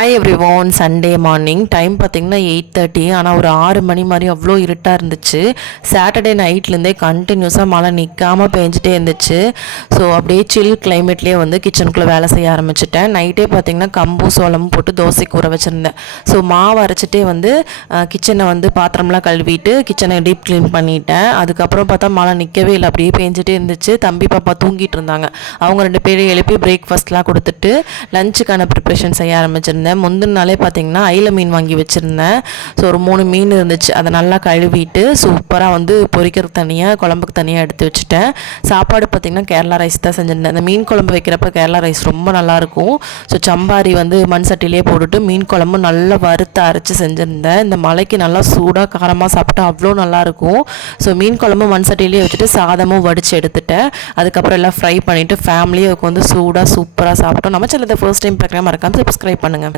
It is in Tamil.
Hi every one. Sunday morning time பார்த்திங்கன்னா 8:30. ஆனால் ஒரு 6 மணி மாதிரி அவ்வளோ இருட்டாக இருந்துச்சு. சாட்டர்டே நைட்லேருந்தே கண்டினியூஸாக மழை நிற்காமல் பேஞ்சிட்டே இருந்துச்சு. ஸோ அப்படியே சில் கிளைமேட்லேயே வந்து கிச்சனுக்குள்ளே வேலை செய்ய ஆரம்பிச்சிட்டேன். நைட்டே பார்த்திங்கன்னா கம்பும் சோளமும் போட்டு தோசைக்கு ஊற வச்சுருந்தேன். ஸோ மாவு அரைச்சிட்டே வந்து கிச்சனை வந்து பாத்திரம்லாம் கழுவிட்டு கிச்சனை டீப் க்ளீன் பண்ணிட்டேன். அதுக்கப்புறம் பார்த்தா மழை நிற்கவே இல்லை, அப்படியே பேஞ்சிட்டே இருந்துச்சு. தம்பி பாப்பா தூங்கிட்டு இருந்தாங்க. அவங்க 2 பேரையும் எழுப்பி பிரேக்ஃபாஸ்ட்லாம் கொடுத்துட்டு லஞ்சுக்கான ப்ரிப்ரேஷன் செய்ய ஆரம்பிச்சிருந்தேன். முந்தின நாளே பார்த்தீங்கன்னா ஐல மீன் வாங்கி வச்சுருந்தேன். ஸோ ஒரு 3 மீன் இருந்துச்சு. அதை நல்லா கழுவிட்டு சூப்பராக வந்து பொரிக்கிறதுக்கு தனியாக, குழம்புக்கு தனியாக எடுத்து வச்சுட்டேன். சாப்பாடு பார்த்திங்கன்னா கேரளா ரைஸ் தான் செஞ்சுருந்தேன். அந்த மீன் குழம்பு வைக்கிறப்ப கேரளா ரைஸ் ரொம்ப நல்லாயிருக்கும். ஸோ சம்பாரி வந்து மண் சட்டிலே போட்டுட்டு மீன் குழம்பு நல்லா வறுத்து அரைச்சி செஞ்சுருந்தேன். இந்த மலைக்கு நல்லா சூடாக காரமாக சாப்பிட்டா அவ்வளோ நல்லாயிருக்கும். ஸோ மீன் குழம்பு மண் சட்டிலே வச்சுட்டு சாதமும் வடித்து எடுத்துட்டேன். அதுக்கப்புறம் எல்லாம் ஃப்ரை பண்ணிவிட்டு ஃபேமிலியை வந்து சூடாக சூப்பராக சாப்பிட்டோம். நம்ம சேனலை ஃபர்ஸ்ட் டைம் பார்க்குற மறக்காம சப்ஸ்கிரைப் பண்ணுங்கள்.